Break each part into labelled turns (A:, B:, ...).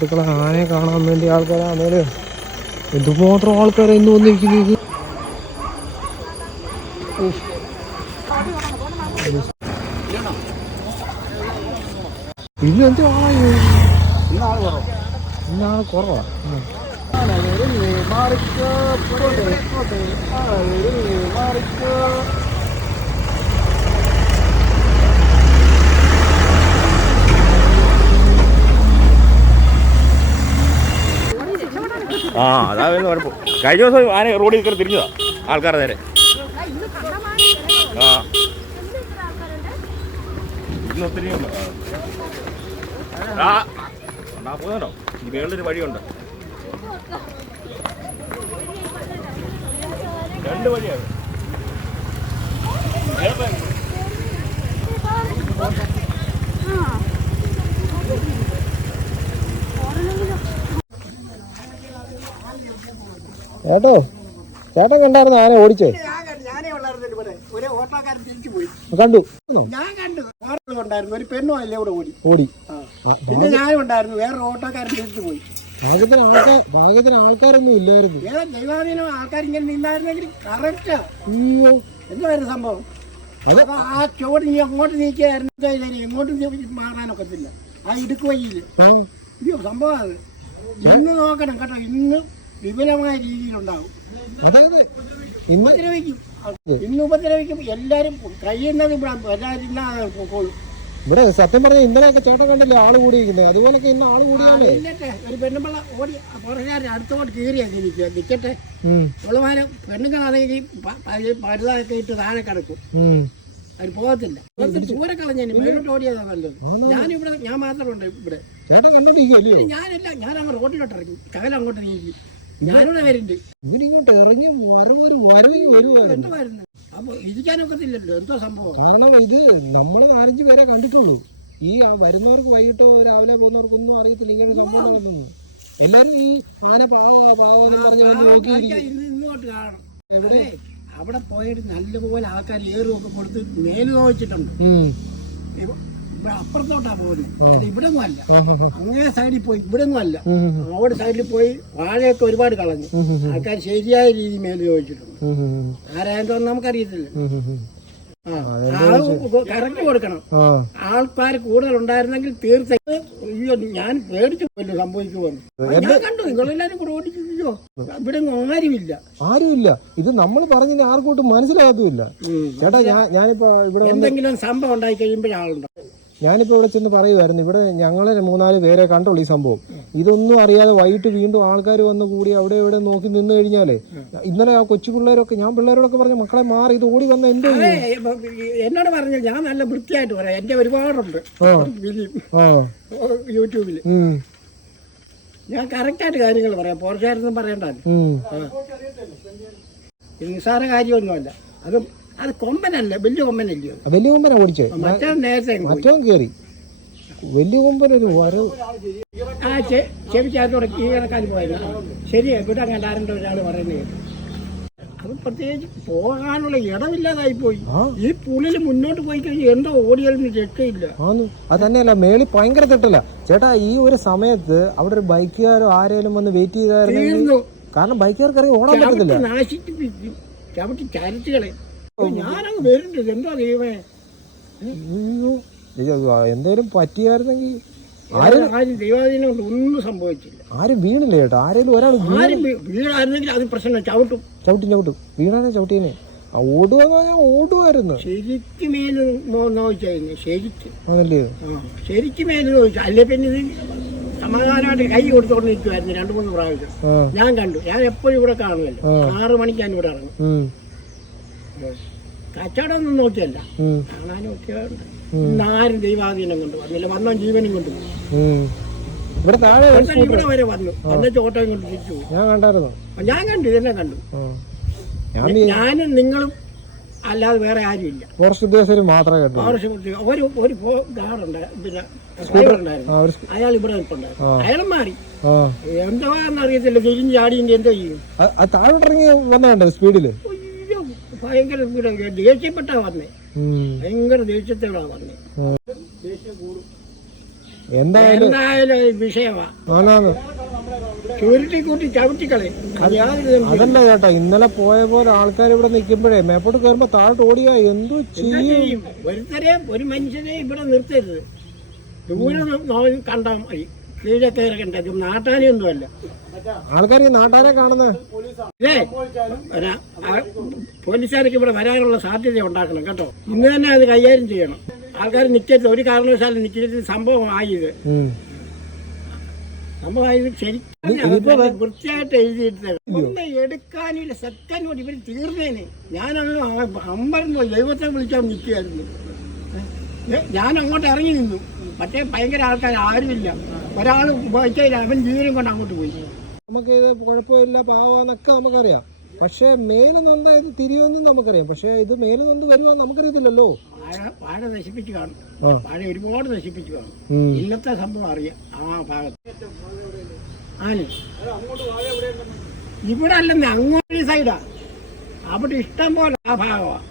A: സുഹൃത്തുക്കളെ ആനയെ കാണാൻ വേണ്ടി ആൾക്കാരാണേൽ എന്തുമാത്രം ആൾക്കാരെ ഇന്ന് വന്നിരിക്കുന്നത്. ആളായി ഇന്നാൾ കുറവാ. ഉം.
B: ആ അതാ കുഴപ്പം കഴിഞ്ഞ ദിവസം ആന റോഡിൽ കയറി തിരിഞ്ഞതാ ആൾക്കാരുടെ നേരെ. ആ. ഇന്ന് ഒത്തിരി ഉണ്ട് ആ ഈ മേളിലൊരു വഴിയുണ്ട്. രണ്ട് വഴിയാണ്. ഏതാ?
A: ചേട്ടോ ചേട്ടൻ കണ്ടായിരുന്നു ആന ഓടിച്ചേ?
C: കണ്ടു. ഞാൻ കണ്ടു. ഉണ്ടായിരുന്നു. ഒരു പെണ്ണും അല്ലേ ഓടി.
A: ഓടി.
C: പിന്നെ ഉണ്ടായിരുന്നു. ഓട്ടോക്കാരൻ തിരിച്ചു പോയി.
A: ഭാഗ്യത്തിന് ആൾക്കാർ ഭാഗ്യത്തിന് ആൾക്കാരൊന്നും ഇല്ലായിരുന്നു.
C: ദൈവാധീനം? ആൾക്കാർ ഇങ്ങനെ നിന്നായിരുന്നെങ്കിൽ കറക്റ്റാ
A: അയ്യോ.
C: എന്തായിരുന്നു സംഭവം? ആ ചുവട് നീ അങ്ങോട്ട് നീക്കിയായിരുന്നു. ഇങ്ങോട്ട് മാറാനൊക്കത്തില്ല. ആ ഇടുക്ക് വഴിയിൽ. സംഭവം അത്. ഇന്ന് നോക്കണം കേട്ടോ ഇന്ന്. വിപുലമായ രീതിയിലുണ്ടാവും.
A: അതായത് ഇന്ന്
C: ഉപദ്രവിക്കും. ഇന്ന് ഉപദ്രവിക്കും. എല്ലാരും കഴിയുന്നത് ഇവിടെ
A: ഇവിടെ സത്യം പറഞ്ഞ ഇന്നലെയൊക്കെ ചേട്ടൻ കണ്ടല്ലേ ആൾ കൂടിയിരിക്കുന്നത്? അതുപോലൊക്കെ ഇന്ന് ആൾ
C: കൂടിയാണ് ഒരു പെണ്ണുമ്പിള്ള ഓടി പുറകാരൻ അടുത്തോട്ട് കീറിയാ നിൽക്കുക. നിൽക്കട്ടെ ഉള്ളമാരെ പെണ്ണുങ്ങളാണെങ്കിൽ പരുതാക്കെ ഇട്ട് താഴെ കിടക്കും. അത് പോകത്തില്ല. ദൂരെ കളഞ്ഞു മേലോട്ട് ഓടിയതാ നല്ലത്. ഞാനിവിടെ ഞാൻ മാത്രമുണ്ട് ഇവിടെ.
A: ചേട്ടൻ
C: ഞാനല്ല ഞാൻ അങ്ങ് റോഡിലോട്ട് ഇറങ്ങി. കവലങ്ങോട്ട് നീക്കി ഞാനിവിടെ വരുന്നുണ്ട്.
A: ഇവരിങ്ങോട്ട് ഇറങ്ങി വരവ് ഒരു വരവിങ് വരുവായിരുന്നു
C: എന്തായിരുന്നു അപ്പൊ ഇരിക്കാനൊക്കത്തില്ലല്ലോ എന്തോ സംഭവം.
A: കാരണം ഇത് നമ്മൾ നാലഞ്ച് പേരെ കണ്ടിട്ടുള്ളൂ. ഈ വരുന്നവർക്ക് വൈകിട്ടോ രാവിലെ പോകുന്നവർക്കൊന്നും അറിയത്തില്ല ഇങ്ങനെ സംഭവം നടക്കുന്നു എല്ലാരും ഈ ആന പാവാ പാവാന്ന് പറഞ്ഞ് വന്ന്
C: നോക്കി ഇങ്ങോട്ട് അവിടെ പോയിട്ട് നല്ലപോലെ ആൾക്കാർ ഏറുമൊക്കെ കൊടുത്ത് മേൽ നോവിച്ചിട്ടുണ്ട്. ഇവിടെ അപ്പുറത്തോട്ടാ പോകുന്നത് അത് ഇവിടെ ഒന്നും അല്ല. അങ്ങനെ സൈഡിൽ പോയി. ഇവിടെ ഒന്നും അല്ല
A: ഉം,
C: സൈഡിൽ പോയി വാഴയൊക്കെ ഒരുപാട് കളഞ്ഞു. ആൾക്കാർ ശരിയായ രീതി മേൽ ചോദിച്ചിട്ടുണ്ട്. ആരായെന്ന് നമുക്കറിയത്തില്ല. കറക്റ്റ് കൊടുക്കണം. ആൾക്കാർ കൂടുതൽ ഉണ്ടായിരുന്നെങ്കിൽ തീർച്ചയായും അയ്യോ ഞാൻ പേടിച്ചു പോയല്ലോ സംഭവിക്കുമെന്ന്. ഞാൻ കണ്ടു നിങ്ങളെല്ലാരും കൂടെ ഓടിച്ചോ ഇവിടെ ആരുമില്ല.
A: ആരുമില്ല. ഇത് നമ്മൾ പറഞ്ഞാൽ ആർക്കോട്ടും മനസ്സിലാകത്തുമില്ല. ചേട്ടാ ഞാൻ ഞാനിപ്പോ ഇവിടെ
C: എന്തെങ്കിലും സംഭവം ഉണ്ടായി കഴിയുമ്പോഴാളുണ്ടാവും
A: ഞാനിപ്പോ ഇവിടെ ചെന്ന് പറയുമായിരുന്നു ഇവിടെ ഞങ്ങളെ മൂന്നാൽ പേരെ കണ്ടുള്ളൂ ഈ സംഭവം. ഇതൊന്നും അറിയാതെ വൈകിട്ട് വീണ്ടും ആൾക്കാർ വന്ന് കൂടി അവിടെ ഇവിടെ നോക്കി നിന്ന് കഴിഞ്ഞാലേ ഇന്നലെ ആ കൊച്ചു പിള്ളേരൊക്കെ ഞാൻ പിള്ളേരോടൊക്കെ പറഞ്ഞു മക്കളെ മാറി ഇത് ഓടി വന്ന എന്തോ
C: ഇപ്പൊ എന്നോട് പറഞ്ഞു ഞാൻ നല്ല വൃത്തിയായിട്ട് പറയാം. എന്റെ ഒരുപാടുണ്ട്. യൂട്യൂബിൽ ഞാൻ കറക്റ്റായിട്ട് കാര്യങ്ങൾ പറയാം. പോർച്ചായിരുന്നു പറയണ്ടല്ലോ നിസ്സാര കാര്യമൊന്നുമല്ല. അത് അത് കൊമ്പനല്ല വലിയ കൊമ്പനല്ലയോ
A: വലിയ കൊമ്പന ഓടിച്ചേ.
C: മറ്റേ നേരത്തെ.
A: മറ്റവൻ കയറി വലിയ കൊമ്പനൊരു വരവ്.
C: ആ ചെ ഈ കീഴടക്കാൻ പോയത്. ശരിയാ ഇവിടെ അങ്ങനെ ആരുടെ ഒരാൾ പറയുന്നത് കേട്ടു. അത് പ്രത്യേകിച്ച് പോകാനുള്ള ഇടമില്ലാതായി പോയി. ഈ പുള്ളിൽ മുന്നോട്ട് പോയി കഴിഞ്ഞാൽ എന്തോ ഓടിയാലും രക്ഷയില്ല
A: അത് തന്നെയല്ല മേളി ഭയങ്കര തെട്ടില്ല ചേട്ടാ ഈ ഒരു സമയത്ത് അവിടെ ഒരു ബൈക്കുകാരോ ആരേലും വന്ന് വെയിറ്റ് ചെയ്തായിരുന്നു കാരണം ബൈക്കുകാർക്ക് അറിയാം ഓടാൻ പറ്റത്തില്ല.
C: നാശിപ്പിക്കും. ചവിട്ടി ചരച്ചുകളെ ഞാനങ്ങ് വരുന്നുണ്ട്. എന്താ ദൈവമേ?
A: എന്തേലും പറ്റിയായിരുന്നെങ്കിൽ
C: ആരും ദൈവാധീനം കൊണ്ട് ഒന്നും സംഭവിച്ചില്ല.
A: ആരും വീണില്ല ചേട്ടാ ആരെങ്കിലും ഒരാൾ
C: ആരും വീണായിരുന്നെങ്കിൽ അത് പ്രശ്നം ചവിട്ടും.
A: ചവിട്ടി ചവിട്ടും. വീണാനെ ചവിട്ടീനെ ഓടുവെന്ന് പറഞ്ഞാൽ ഓടുമായിരുന്നു
C: ശരിക്കും മേൽ നോ- നോവിച്ചായിരുന്നു. ശരിക്കും.
A: അതല്ലേ
C: ശരിക്കും മേൽ നോവിച്ചു. അല്ലെ പിന്നെ ഇത് സമാധാനമായിട്ട് കൈ കൊടുത്തോണ്ട് നിൽക്കുമായിരുന്നു രണ്ട് മൂന്ന് പ്രാവശ്യം. ഞാൻ കണ്ടു. ഞാൻ എപ്പോഴും ഇവിടെ കാണുമല്ലോ. ആറു മണിക്കാണ് മണിക്ക് ഞാൻ ഇവിടെ ഇറങ്ങും. കച്ചവടം ഒന്നും നോക്കിയല്ല കാണാനും ഒക്കെ ആരും ദൈവാധീനം കൊണ്ട് വന്നില്ല വന്നോ ജീവനും കൊണ്ട്
A: ഇവിടെ താഴെ
C: ഇവിടെ വരെ വന്നു. വന്നിട്ട് ഓട്ടോയും കൊണ്ട് തിരിച്ചു
A: ഞാൻ കണ്ടായിരുന്നു?
C: ഞാൻ കണ്ടു ഇതെന്നെ കണ്ടു. ഞാനും നിങ്ങളും അല്ലാതെ വേറെ ആരുമില്ല.
A: ഫോറസ്റ്റ് ഉദ്യോഗസ്ഥർ മാത്രമേ കേട്ടു
C: ആവശ്യം ഒരു ഒരു ഗാർഡുണ്ട് പിന്നെ ഡ്രൈവർ ഉണ്ടായിരുന്നു അയാൾ ഇവിടെ നിൽപ്പുണ്ടായിരുന്നു. അയാളും മാറി. എന്തോ എന്നറിയത്തില്ല തിരിഞ്ഞ് ചാടിയിട്ട് എന്തോ ചെയ്യും?
A: ഇറങ്ങി വന്നോ
C: സ്പീഡിൽ? ഭയങ്കര ദൂരം ദേഷ്യപ്പെട്ടാ വന്നേ. ഭയങ്കര ദേഷ്യത്തോടാ വന്നേ.
A: എന്തായാലും
C: ചുരുട്ടി കൂട്ടി ചവിട്ടിക്കളെ
A: അതല്ല ചേട്ടാ ഇന്നലെ പോയ പോലെ ആൾക്കാർ ഇവിടെ നിൽക്കുമ്പോഴേ മേപ്പോട്ട് കയറുമ്പോ താഴോട്ട് ഓടിയാ എന്തോ ചെയ്യും?
C: ഒരുത്തരെ ഒരു മനുഷ്യനെ ഇവിടെ നിർത്തരുത്. ദൂരെ കണ്ടാൽ മതി. കീഴെ കയറേണ്ടത് നാട്ടാനെയൊന്നുമല്ല
A: ആൾക്കാർ ഈ നാട്ടാരെ കാണുന്നത്
C: ഇതേ പോലീസുകാർക്ക് ഇവിടെ വരാനുള്ള സാധ്യത ഉണ്ടാക്കണം കേട്ടോ. ഇന്ന് തന്നെ അത് കൈകാര്യം ചെയ്യണം. ആൾക്കാർ നിൽക്കരുത് ഒരു കാരണവശാലും നിൽക്കരുത് സംഭവമായി ഇത്. സംഭവമായത് ശരിക്കും വൃത്തിയായിട്ട് എഴുതിയിട്ട് ഒന്ന് എടുക്കാനില്ല. സെക്കൻഡ് കൊണ്ട് ഇവർ തീർന്നേനെ. ഞാനങ്ങ് അമ്പരന്ന് ദൈവത്തെ വിളിക്കാൻ നിൽക്കുകയായിരുന്നു. ഞാൻ അങ്ങോട്ട് ഇറങ്ങി നിന്നു. പക്ഷേ ഭയങ്കര ആൾക്കാർ ആരുമില്ല. ഒരാൾ ഉപയോഗിച്ചാൽ അവൻ ജീവനും കൊണ്ട് അങ്ങോട്ട് പോയി.
A: നമുക്ക് ഇത് കുഴപ്പമില്ല പാവാന്നൊക്കെ നമുക്കറിയാം. പക്ഷേ മേലുനൊന്ത ഇത് തിരിയുമെന്നും നമുക്കറിയാം. പക്ഷേ ഇത് മേലുനൊന്ത് വരുവാന്ന് നമുക്കറിയത്തില്ലല്ലോ.
C: വാഴ നശിപ്പിച്ചു കാണും.
A: പാഴ
C: വാഴ ഒരുപാട് നശിപ്പിച്ചു കാണും. ഇന്നത്തെ സംഭവം അറിയാം. ആ ഭാഗത്ത്. ആണ് ഇവിടെ അല്ലെന്ന് അങ്ങോട്ട് സൈഡാ അവിടെ ഇഷ്ടം പോലെ ആ ഭാഗമാണ്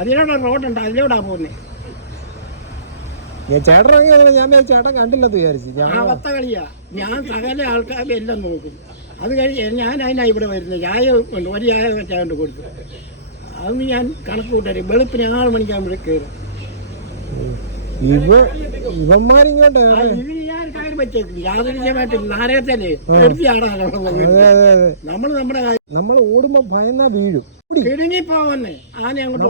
C: അതിലൂടെ റോഡുണ്ട് അതിലൂടെ പോകുന്നത്
A: ഞാൻ ചേട്ടൻ ഇറങ്ങി ഞാൻ ചേട്ടൻ കണ്ടില്ലെന്ന് വിചാരിച്ചു. ഞാൻ
C: ആ കളിയാ. ഞാൻ സകല ആൾക്കാരെ എല്ലാം നോക്കും. അത് കഴിഞ്ഞ് ഞാൻ അതിനാ ഇവിടെ വരുന്നത്. ചായ ഉണ്ട് ഒരു ചായ ചായ കൊടുത്തു. അതൊന്നും ഞാൻ കണക്ക് കൂട്ടരുത് വെളുപ്പിന് ആറ് മണിക്കാകുമ്പോഴേ കയറും.
A: ഇവ ഇവന്മാരിങ്ങോട്ട്
C: നമ്മൾ നമ്മുടെ
A: നമ്മൾ ഓടുമ്പോ ഭയന്നാ വീഴും.
C: കിടുങ്ങി പോവന്നെ ആന അങ്ങോട്ട്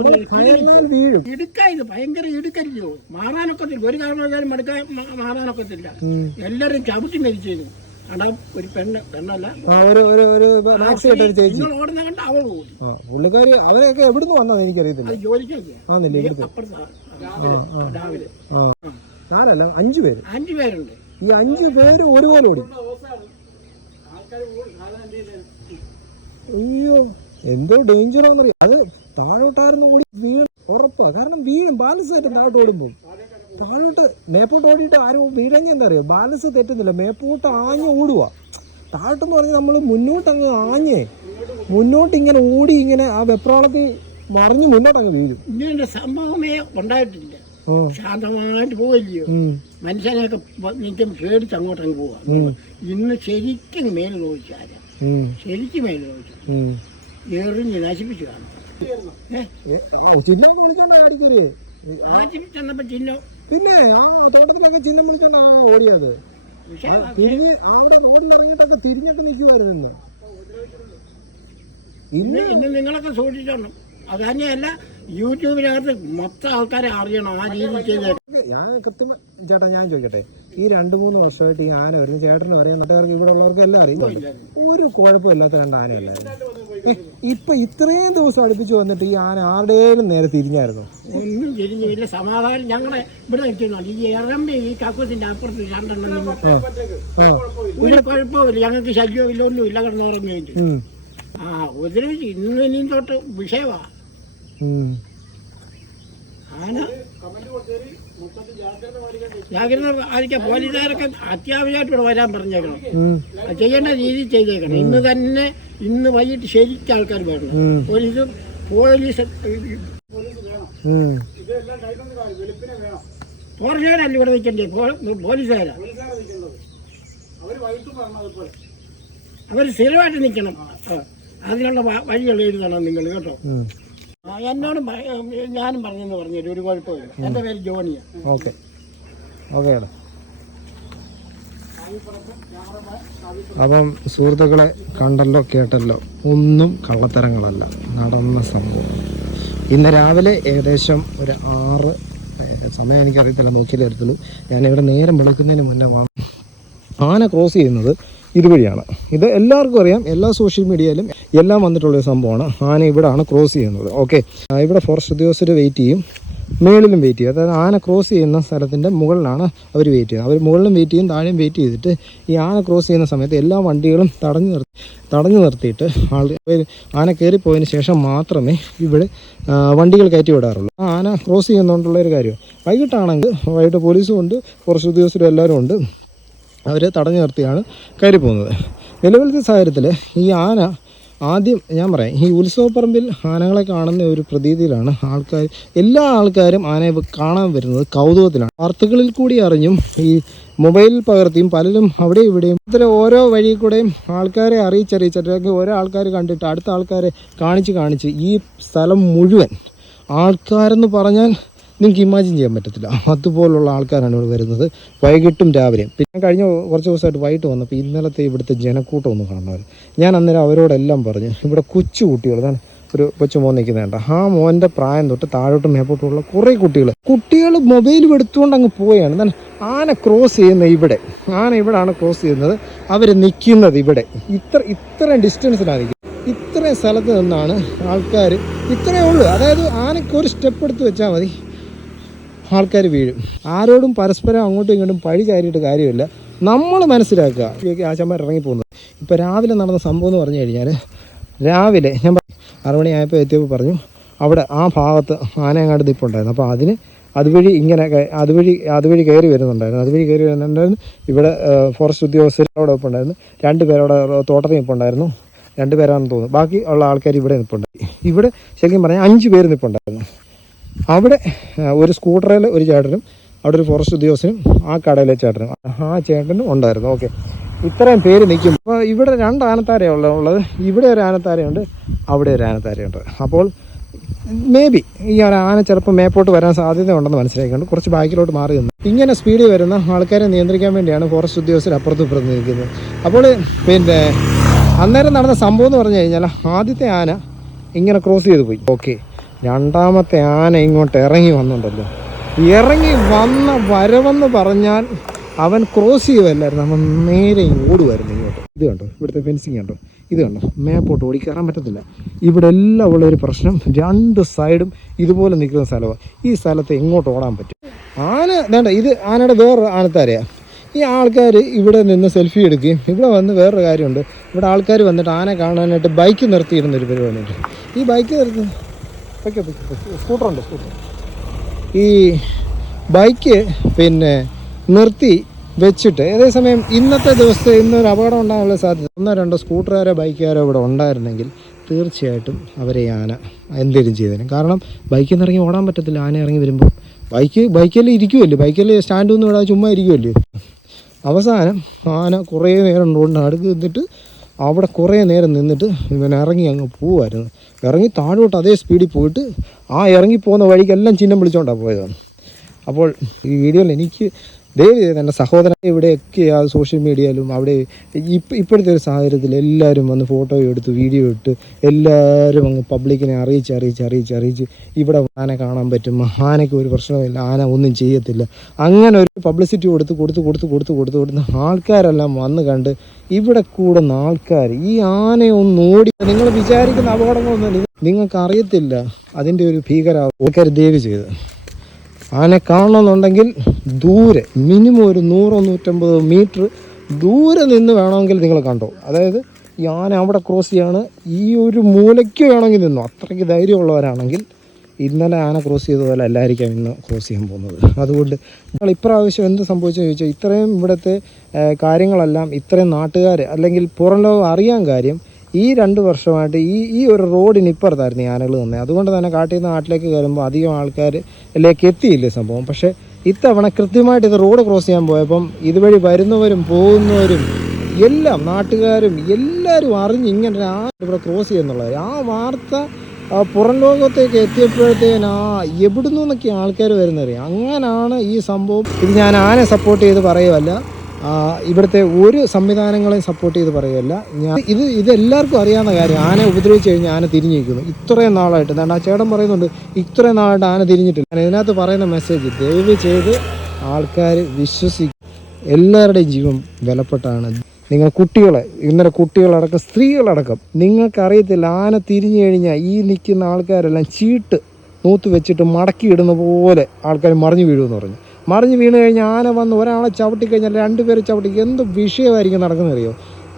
A: വീഴും.
C: ഇടുക്ക ഇത് ഭയങ്കര ഇടുക്കല്ലോ മാറാനൊക്കത്തില്ല. ഒരു കാരണവശാലും മടുക്കാൻ മാറാനൊക്കത്തില്ല.
A: എല്ലാരും
C: എല്ലാവരും ചവിട്ടി മരിച്ചിരുന്നു. ഒരു പെണ്ണ് പെണ്ണല്ല. നിങ്ങൾ ഓടുന്ന കണ്ട അവൾ
A: പുള്ളിക്കാരി അവരൊക്കെ എവിടുന്ന് വന്നതെന്ന് എനിക്കറിയത്തില്ല.
C: ജോലിക്കൊക്കെ. അപ്പുറത്ത് രാവിലെ
A: ആ. നാലല്ല അഞ്ചു പേര്.
C: അഞ്ചു പേരുണ്ട്.
A: ഈ അഞ്ചു പേര് ഒരുപോലെ ഓടി. അയ്യോ. എന്തോ ഡേഞ്ചറാന്നറിയാം അത് താഴോട്ടായിരുന്നു ഓടി വീണ് ഉറപ്പാണ് കാരണം വീഴും. ബാലൻസ് തെറ്റും താഴോട്ട് ഓടുമ്പോൾ താഴോട്ട് മേപ്പോട്ട് ഓടിയിട്ട് ആരും എന്താ അറിയോ? ബാലൻസ് തെറ്റുന്നില്ല. മേപ്പോട്ട് ആഞ്ഞ് ഓടുക താഴോട്ടെന്ന് പറഞ്ഞാൽ നമ്മൾ മുന്നോട്ട് അങ്ങ് ആഞ്ഞേ മുന്നോട്ട് ഇങ്ങനെ ഓടി ഇങ്ങനെ ആ വെപ്രാളത്തിൽ മറിഞ്ഞ് മുന്നോട്ട് അങ്ങ് വീഴും.
C: ഇങ്ങനെ സംഭവമേ ഉണ്ടായിട്ടില്ല. ശാന്തമായിട്ട് പോവില്ലയോ. മനുഷ്യനെയൊക്കെ നിത്യം പേടിച്ച് അങ്ങോട്ടങ്ങ് പോവാ. ഇന്ന് ശരിക്കും മേൽ നോക്കിച്ചു ശരിക്കും മേൽ നോക്കിച്ചു
A: ഉം.
C: എറിഞ്ഞ് നശിപ്പിച്ചു കാണും
A: ആ,
C: ചെന്നപ്പോ ചിഹ്നം.
A: പിന്നെ ആ തോട്ടത്തിലൊക്കെ ചിഹ്നം വിളിച്ചോണ്ടാ ഓടിയത്. തിരിഞ്ഞ് അവിടെ റോഡിൽ ഇറങ്ങിയിട്ടൊക്കെ തിരിഞ്ഞൊക്കെ നിൽക്കുമായിരുന്നു ഇന്ന്
C: ഇന്ന് ഇന്ന് നിങ്ങളൊക്കെ സൂക്ഷിച്ചോണം. അത് തന്നെയല്ല യൂട്യൂബിനകത്ത് മൊത്തം ആൾക്കാരെ അറിയണം ആ രീതി ചെയ്തേക്കാം
A: ഞാൻ കൃത്യം ചേട്ടാ ഞാൻ ചോദിക്കട്ടെ? ഈ രണ്ട് മൂന്ന് വർഷമായിട്ട് ഈ ആന വരുന്നു. ചേട്ടന് പറയാം നാട്ടുകാർക്ക് ഇവിടെ ഉള്ളവർക്ക് എല്ലാം അറിയുന്നുണ്ട്. ഒരു കുഴപ്പമില്ലാത്ത രണ്ട് ആനയല്ലായിരുന്നു. ഇപ്പൊ ഇത്രയും ദിവസം അടുപ്പിച്ച് വന്നിട്ട് ഈ ആന ആരുടെയും നേരെ തിരിഞ്ഞായിരുന്നു?
C: ഒന്നും തിരിഞ്ഞു ഇല്ല. സമാധാനം ഞങ്ങളെ ഇവിടെ നിൽക്കുന്നുണ്ട് ഈ ഇറമ്പി ഈ കക്കത്തിന്റെ അപ്പുറത്ത് രണ്ടെണ്ണം ഒരു കുഴപ്പമില്ല ഞങ്ങൾക്ക് ശല്യമില്ല ഒന്നുമില്ല കിടന്നുറങ്ങിയിട്ട്
A: ഉം.
C: ആ ഉപദ്രവിച്ച് ഇന്നും ഇനിയും തൊട്ട് വിഷയമാ.
A: ഉം.
C: ആന ജാഗ്രത ആയിരിക്കാം പോലീസുകാരൊക്കെ അത്യാവശ്യമായിട്ട് ഇവിടെ വരാൻ പറഞ്ഞേക്കണം. ചെയ്യേണ്ട രീതി ചെയ്തേക്കണം. ഇന്ന് തന്നെ ഇന്ന് വൈകിട്ട് ശരിക്കും ആൾക്കാർ വരണം. പോലീസ് പോലീസ്
A: ഉം.
C: ഫോറസ്റ്റുകാരല്ല ഇവിടെ നിൽക്കണ്ടേ പോലീസുകാരാ. അവർ സ്ഥിരമായിട്ട് നിൽക്കണം. അതിനുള്ള വഴികൾ എഴുതണം നിങ്ങൾ കേട്ടോ. എന്നോടും ഞാനും പറഞ്ഞെന്ന് പറഞ്ഞിട്ട് ഒരു കുഴപ്പമില്ല. എന്റെ പേര് ജോണിയാ.
A: ഓക്കെ. ഓക്കെ അപ്പം സുഹൃത്തുക്കളെ കണ്ടല്ലോ കേട്ടല്ലോ ഒന്നും കള്ളത്തരങ്ങളല്ല നടന്ന സംഭവം. ഇന്ന് രാവിലെ ഏകദേശം ഒരു ആറ് സമയം എനിക്കറിയത്തില്ല നോക്കിയില്ലേ അറിയത്തുള്ളൂ ഞാനിവിടെ നേരം വിളിക്കുന്നതിന് മുന്നേ ആന ക്രോസ് ചെയ്യുന്നത് ഇതുവഴിയാണ്. ഇത് എല്ലാവർക്കും അറിയാം. എല്ലാ സോഷ്യൽ മീഡിയയിലും എല്ലാം വന്നിട്ടുള്ളൊരു സംഭവമാണ്. ആന ഇവിടെയാണ് ക്രോസ് ചെയ്യുന്നത്. ഓക്കെ ഇവിടെ ഫോറസ്റ്റ് ഉദ്യോഗസ്ഥർ വെയിറ്റ് ചെയ്യും. മേളിലും വെയിറ്റ് ചെയ്യും. അതായത് ആന ക്രോസ് ചെയ്യുന്ന സ്ഥലത്തിന്റെ മുകളിലാണ് അവർ വെയിറ്റ് ചെയ്യുന്നത്. അവർ മുകളിലും വെയിറ്റ് ചെയ്യും താഴെയും വെയിറ്റ് ചെയ്തിട്ട് ഈ ആന ക്രോസ് ചെയ്യുന്ന സമയത്ത് എല്ലാ വണ്ടികളും തടഞ്ഞു നിർത്തി തടഞ്ഞു നിർത്തിയിട്ട് ആൾ ആന കയറിപ്പോയതിന് ശേഷം മാത്രമേ ഇവിടെ വണ്ടികൾ കയറ്റി വിടാറുള്ളൂ. ആന ക്രോസ് ചെയ്യുന്നതുകൊണ്ടുള്ള ഒരു കാര്യം. വൈകിട്ടാണെങ്കിൽ വൈകിട്ട് പോലീസും ഉണ്ട് ഫോറസ്റ്റ് ഉദ്യോഗസ്ഥരും എല്ലാവരും ഉണ്ട്. അവർ തടഞ്ഞു നിർത്തിയാണ് കയറി പോകുന്നത്. നിലവിലത്തെ സാഹചര്യത്തിൽ ഈ ആന ആദ്യം ഞാൻ പറയാം ഈ ഉത്സവപ്പറമ്പിൽ ആനകളെ കാണുന്ന ഒരു പ്രതീതിയിലാണ് ആൾക്കാർ എല്ലാ ആൾക്കാരും ആനയെ കാണാൻ വരുന്നത് കൗതുകത്തിലാണ്. വാർത്തകളിൽ കൂടി അറിഞ്ഞും ഈ മൊബൈലിൽ പകർത്തിയും പലരും അവിടെ ഇവിടെയും ഇത്തരം ഓരോ വഴി കൂടെയും ആൾക്കാരെ അറിയിച്ചറിയിച്ചിട്ട് ഓരോ ആൾക്കാർ കണ്ടിട്ട് അടുത്ത ആൾക്കാരെ കാണിച്ച് കാണിച്ച് ഈ സ്ഥലം മുഴുവൻ ആൾക്കാരെന്ന് പറഞ്ഞാൽ നിങ്ങൾക്ക് ഇമാജിൻ ചെയ്യാൻ പറ്റത്തില്ല. അതുപോലുള്ള ആൾക്കാരാണ് ഇവിടെ വരുന്നത്. വൈകിട്ടും രാവിലെയും. പിന്നെ കഴിഞ്ഞ കുറച്ച് ദിവസമായിട്ട് വൈകിട്ട് വന്നപ്പോൾ ഇന്നലത്തെ ഇവിടുത്തെ ജനക്കൂട്ടം ഒന്ന് കാണുന്നത് ഞാൻ അന്നേരം അവരോടെല്ലാം പറഞ്ഞു ഇവിടെ കൊച്ചു കുട്ടികൾ ഇതാണ് ഒരു കൊച്ചു മോൻ നിൽക്കുന്നുണ്ട് ആ മോന്റെ പ്രായം തൊട്ട് താഴോട്ടും മേപ്പോട്ടുമുള്ള കുറേ കുട്ടികൾ. കുട്ടികൾ മൊബൈലും എടുത്തുകൊണ്ട് അങ്ങ് പോവുകയാണ്. എന്താണ് ആന ക്രോസ് ചെയ്യുന്ന ഇവിടെ. ആന ഇവിടെയാണ് ക്രോസ് ചെയ്യുന്നത്. അവർ നിൽക്കുന്നത് ഇവിടെ. ഇത്ര ഇത്രയും ഡിസ്റ്റൻസിലാണ് നിൽക്കുന്നത് ഇത്രയും സ്ഥലത്ത് നിന്നാണ് ആൾക്കാർ ഇത്രയേ ഉള്ളൂ. അതായത് ആനയ്ക്ക് ഒരു സ്റ്റെപ്പ് എടുത്ത് വെച്ചാൽ മതി. ആൾക്കാർ വീഴും. ആരോടും പരസ്പരം അങ്ങോട്ടും ഇങ്ങോട്ടും പഴി ചാരിയിട്ട് കാര്യമില്ല. നമ്മൾ മനസ്സിലാക്കുക. ആശാന്മാർ ഇറങ്ങിപ്പോകുന്നത്. ഇപ്പോൾ രാവിലെ നടന്ന സംഭവം എന്ന് പറഞ്ഞു കഴിഞ്ഞാൽ രാവിലെ ഞാൻ പറഞ്ഞു, ആറ് മണിയായപ്പോൾ എത്തിയപ്പോൾ പറഞ്ഞു അവിടെ ആ ഭാഗത്ത് ആനയങ്ങാട് നിൽപ്പുണ്ടായിരുന്നു അപ്പോൾ അതിന് അതുവഴി ഇങ്ങനെ അതുവഴി അതുവഴി കയറി വരുന്നുണ്ടായിരുന്നു. അതുവഴി കയറി വരുന്നുണ്ടായിരുന്നു. ഇവിടെ ഫോറസ്റ്റ് ഉദ്യോഗസ്ഥർ അവിടെ ഉണ്ടായിരുന്നു. രണ്ട് പേരോടെ തോട്ടത്തിൽ നിൽപ്പുണ്ടായിരുന്നു രണ്ട് പേരാണെന്ന് തോന്നുന്നു. ബാക്കി ഉള്ള ആൾക്കാർ ഇവിടെ നിൽപ്പുണ്ടായി ഇവിടെ ശരിക്കും പറഞ്ഞാൽ അഞ്ച് പേര് നിൽപ്പുണ്ടായിരുന്നു അവിടെ ഒരു സ്കൂട്ടറിൽ ഒരു ചേട്ടനും അവിടെ ഒരു ഫോറസ്റ്റ് ഉദ്യോഗസ്ഥനും ആ കടയിലെ ചേട്ടനും. ആ ചേട്ടനും ഉണ്ടായിരുന്നു. ഓക്കെ. ഇത്രയും പേര് നിൽക്കും. അപ്പോൾ ഇവിടെ രണ്ട് ആനത്താരയാണ് ഉള്ളത്. ഇവിടെ ഒരു ആനത്താരയുണ്ട് അവിടെ ഒരു ആനത്താരയുണ്ട്. അപ്പോൾ മേ ബി ഈ ഒരു ആന ചിലപ്പോൾ മേപ്പോട്ട് വരാൻ സാധ്യത ഉണ്ടെന്ന് മനസ്സിലാക്കിക്കൊണ്ട് കുറച്ച് ബാക്കിലോട്ട് മാറി നിന്ന്. ഇങ്ങനെ സ്പീഡിൽ വരുന്ന ആൾക്കാരെ നിയന്ത്രിക്കാൻ വേണ്ടിയാണ് ഫോറസ്റ്റ് ഉദ്യോഗസ്ഥർ അപ്പുറത്ത് ഇപ്പുറത്ത് നിൽക്കുന്നത്. അപ്പോൾ പിന്നെ അന്നേരം നടന്ന സംഭവം എന്ന് പറഞ്ഞു കഴിഞ്ഞാൽ ആദ്യത്തെ ആന ഇങ്ങനെ ക്രോസ് ചെയ്ത് പോയി. ഓക്കെ. രണ്ടാമത്തെ ആന ഇങ്ങോട്ട് ഇറങ്ങി വന്നുണ്ടല്ലോ. ഇറങ്ങി വന്ന വരവെന്ന് പറഞ്ഞാൽ അവൻ ക്രോസ് ചെയ്യുമല്ലായിരുന്നു അവൻ നേരെ ഓടുമായിരുന്നു ഇങ്ങോട്ട്. ഇത് കണ്ടോ? ഇവിടുത്തെ ഫെൻസിങ് കണ്ടോ? ഇത് കണ്ടോ? മേപ്പോട്ട് ഓടി പറ്റത്തില്ല. ഇവിടെ എല്ലാം ഉള്ള ഒരു പ്രശ്നം. രണ്ട് സൈഡും ഇതുപോലെ നിൽക്കുന്ന സ്ഥലമാണ് ഈ സ്ഥലത്ത് എങ്ങോട്ട് ഓടാൻ പറ്റും? ആന വേണ്ട ഇത് ആനയുടെ വേറൊരു ആനത്താരയാണ് ഈ ആൾക്കാർ ഇവിടെ നിന്ന് സെൽഫി എടുക്കുകയും ഇവിടെ വന്ന് വേറൊരു കാര്യമുണ്ട്. ഇവിടെ ആൾക്കാർ വന്നിട്ട് ആന കാണാനായിട്ട് ബൈക്ക് നിർത്തിയിരുന്നൊരു പരിപാടിയുണ്ട് ഈ ബൈക്ക് നിർത്തി പൊയ്ക്കോ, പൊയ്ക്കോ. സ്കൂട്ടറുണ്ട് സ്കൂട്ടർ. ഈ ബൈക്ക് പിന്നെ നിർത്തി വെച്ചിട്ട് അതേസമയം ഇന്നത്തെ ദിവസത്തെ ഇന്നൊരു അപകടം ഉണ്ടാകാനുള്ള സാധ്യത ഒന്നോ രണ്ടോ സ്കൂട്ടറുകാരോ ബൈക്കുകാരോ ഇവിടെ ഉണ്ടായിരുന്നെങ്കിൽ തീർച്ചയായിട്ടും അവരെ ആന എന്തെങ്കിലും ചെയ്തേനും. കാരണം ബൈക്കിൽ നിന്ന് ഇറങ്ങി ഓടാൻ പറ്റത്തില്ല ആന ഇറങ്ങി വരുമ്പോൾ ബൈക്ക് ബൈക്കിൽ ഇരിക്കുമല്ലോ ബൈക്കിൽ സ്റ്റാൻഡൊന്നും ഇടാതെ ചുമ്മാ ഇരിക്കുമല്ലോ അവസാനം ആന കുറേ നേരം റോഡിന് അടുക്ക് നിന്നിട്ട് അവിടെ കുറേ നേരം നിന്നിട്ട് ഇവൻ ഇറങ്ങി അങ്ങ് പോവായിരുന്നു. ഇറങ്ങി താഴോട്ട് അതേ സ്പീഡിൽ പോയിട്ട് ആ ഇറങ്ങി പോകുന്ന വഴിക്കെല്ലാം ചിഹ്നം വിളിച്ചോണ്ടാണ് പോയതാണ് അപ്പോൾ ഈ വീഡിയോയിൽ എനിക്ക് ദയവ് ചെയ്ത് എന്റെ സഹോദരൻ ഇവിടെയൊക്കെ ആ സോഷ്യൽ മീഡിയയിലും അവിടെ ഇപ്പം ഇപ്പോഴത്തെ ഒരു സാഹചര്യത്തിൽ എല്ലാവരും വന്ന് ഫോട്ടോ എടുത്ത് വീഡിയോ ഇട്ട് എല്ലാവരും അങ്ങ് പബ്ലിക്കിനെ അറിയിച്ച് അറിയിച്ച് അറിയിച്ച് അറിയിച്ച് ഇവിടെ ആന കാണാൻ പറ്റും. ആനയ്ക്ക് ഒരു പ്രശ്നമില്ല ആന ഒന്നും ചെയ്യത്തില്ല. അങ്ങനെ ഒരു പബ്ലിസിറ്റി കൊടുത്ത് കൊടുത്ത് കൊടുത്ത് കൊടുത്ത് കൊടുത്ത് കൊടുത്ത് ആൾക്കാരെല്ലാം വന്ന് കണ്ട് ഇവിടെ കൂടുന്ന ആൾക്കാർ ഈ ആനയെ ഒന്ന് ഓടി നിങ്ങൾ വിചാരിക്കുന്ന അപകടങ്ങളൊന്നും നിങ്ങൾക്ക് അറിയത്തില്ല അതിന്റെ ഒരു ഭീകര ആൾക്കാർ ദയവ് ചെയ്ത്. ആനെ കാണണമെന്നുണ്ടെങ്കിൽ ദൂരെ മിനിമം ഒരു നൂറോ നൂറ്റമ്പത് മീറ്റർ ദൂരെ നിന്ന് വേണമെങ്കിൽ നിങ്ങൾ കണ്ടോ. അതായത് ഈ ആന അവിടെ ക്രോസ് ചെയ്യാണ് ഈ ഒരു മൂലയ്ക്ക് വേണമെങ്കിൽ നിന്നോ. അത്രയ്ക്ക് ധൈര്യമുള്ളവരാണെങ്കിൽ ഇന്നലെ ആന ക്രോസ് ചെയ്ത പോലെ അല്ലായിരിക്കാം ഇന്ന് ക്രോസ് ചെയ്യാൻ പോകുന്നത്. അതുകൊണ്ട് നിങ്ങൾ ഇപ്രാവശ്യം എന്ത് സംഭവിച്ചെന്ന് ചോദിച്ചാൽ ഇത്രയും ഇവിടുത്തെ കാര്യങ്ങളെല്ലാം ഇത്രയും നാട്ടുകാർ അല്ലെങ്കിൽ പുറം ലോകം അറിയാൻ കാര്യം ഈ രണ്ട് വർഷമായിട്ട് ഈ ഈ ഒരു റോഡിന് ഇപ്പുറത്തായിരുന്നു ഈ ആനകൾ തന്നെ അതുകൊണ്ട് തന്നെ കാട്ടിൽ നിന്ന് നാട്ടിലേക്ക് കയറുമ്പോൾ അധികം ആൾക്കാർ അല്ലേക്ക് എത്തിയില്ല സംഭവം. പക്ഷേ ഇത്തവണ കൃത്യമായിട്ട് ഇത് റോഡ് ക്രോസ് ചെയ്യാൻ പോയപ്പം ഇതുവഴി വരുന്നവരും പോകുന്നവരും എല്ലാം നാട്ടുകാരും എല്ലാവരും അറിഞ്ഞ് ഇങ്ങനെ ഇവിടെ ക്രോസ് ചെയ്യുന്നുള്ളത് ആ വാർത്ത പുറം ലോകത്തേക്ക് എത്തിയപ്പോഴത്തേന് ആ എവിടുന്നു നിന്നൊക്കെ ആൾക്കാർ വരുന്നറിയാം. അങ്ങനാണ് ഈ സംഭവം. ഇത് ഞാൻ ആനെ സപ്പോർട്ട് ചെയ്ത് പറയുമല്ല ഇവിടുത്തെ ഒരു സംവിധാനങ്ങളെയും സപ്പോർട്ട് ചെയ്ത് പറയുവല്ല. ഞാൻ ഇത് ഇതെല്ലാവർക്കും അറിയാവുന്ന കാര്യം. ആനെ ഉപദ്രവിച്ച് കഴിഞ്ഞാൽ ആന തിരിഞ്ഞിരിക്കുന്നു. ഇത്രയും നാളായിട്ട്. എന്താണ് ആ ചേട്ടൻ പറയുന്നുണ്ട് ഇത്രയും നാളായിട്ട് ആന തിരിഞ്ഞിട്ടില്ല. ഞാൻ ഇതിനകത്ത് പറയുന്ന മെസ്സേജ് ദയവ് ചെയ്ത് ആൾക്കാർ വിശ്വസിക്കും. എല്ലാവരുടെയും ജീവൻ വിലപ്പെട്ടാണ്. നിങ്ങൾ കുട്ടികളെ ഇന്നലെ കുട്ടികളടക്കം സ്ത്രീകളടക്കം നിങ്ങൾക്കറിയത്തില്ല ആന തിരിഞ്ഞു കഴിഞ്ഞാൽ ഈ നിൽക്കുന്ന ആൾക്കാരെല്ലാം ചീട്ട് നൂത്ത് വെച്ചിട്ട് മടക്കി ഇടുന്ന പോലെ ആൾക്കാർ മറിഞ്ഞു വീഴുമെന്ന് പറഞ്ഞു. മറിഞ്ഞു വീണ് കഴിഞ്ഞാൽ ആന വന്ന് ഒരാളെ ചവിട്ടിക്കഴിഞ്ഞാൽ രണ്ടുപേരെ ചവിട്ടി എന്ത് വിഷയമായിരിക്കും നടക്കുന്നറിയോ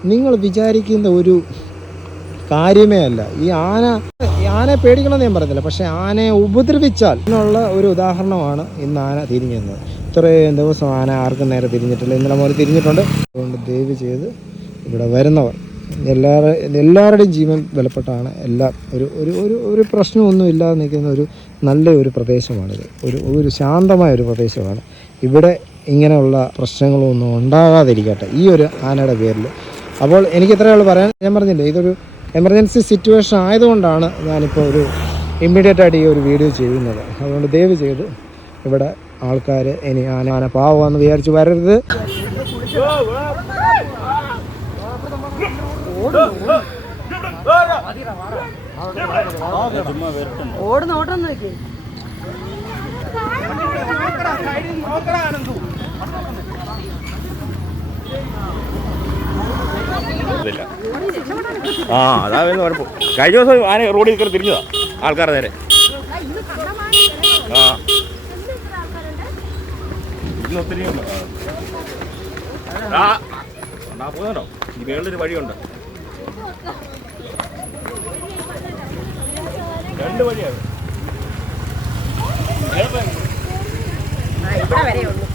A: നിങ്ങൾ വിചാരിക്കുന്ന ഒരു കാര്യമേ അല്ല. ഈ ആന ആന ആനയെ പേടിക്കണമെന്ന് ഞാൻ പറഞ്ഞില്ല. പക്ഷേ ആനയെ ഉപദ്രവിച്ചാൽ എന്നുള്ള ഒരു ഉദാഹരണമാണ് ഇന്ന് ആന തിരിഞ്ഞത് ഇത്രയും ദിവസം ആന ആർക്കും നേരെ തിരിഞ്ഞിട്ടില്ല. ഇന്നലെ മുതൽ തിരിഞ്ഞിട്ടുണ്ട്. അതുകൊണ്ട് ദയവ് ചെയ്ത് ഇവിടെ വരുന്നവർ എല്ലാവരും എല്ലാവരുടെയും ജീവൻ വിലപ്പെട്ടാണ് എല്ലാം ഒരു ഒരു ഒരു ഒരു പ്രശ്നമൊന്നും ഇല്ലാതെ നിൽക്കുന്ന ഒരു നല്ല ഒരു പ്രദേശമാണിത്. ഒരു ഒരു ശാന്തമായ ഒരു പ്രദേശമാണ്. ഇവിടെ ഇങ്ങനെയുള്ള പ്രശ്നങ്ങളൊന്നും ഉണ്ടാകാതിരിക്കട്ടെ. ഈ ഒരു ആനയുടെ പേരിൽ അപ്പോൾ എനിക്ക് ഇത്രയേ ഉള്ളൂ പറയാൻ. ഞാൻ പറഞ്ഞില്ലേ ഇതൊരു എമർജൻസി സിറ്റുവേഷൻ ആയതുകൊണ്ടാണ് ഞാനിപ്പോൾ ഒരു ഇമ്മീഡിയറ്റ് ആയിട്ട് ഈ ഒരു വീഡിയോ ചെയ്യുന്നത്. അതുകൊണ്ട് ദയവ് ചെയ്ത് ഇവിടെ ആൾക്കാർ ഇനി ആന ആന വിചാരിച്ചു വിചാരിച്ച് വരരുത്.
D: ഓടുന്ന ഓട്ടം നോക്കി.
B: ആ അതാ വരുന്ന കുഴപ്പം. കഴിഞ്ഞ ദിവസം ആന റോഡിൽ കയറി തിരിഞ്ഞതാ ആൾക്കാരുടെ നേരെ. വീട്ടിൽ ഒത്തിരി ഉണ്ട്. ആ. പോകുന്നുണ്ടോ ഈ മേളിലൊരു വഴിയുണ്ട്. രണ്ട് വഴിയാണ്
D: വരെ ഉള്ളൂ.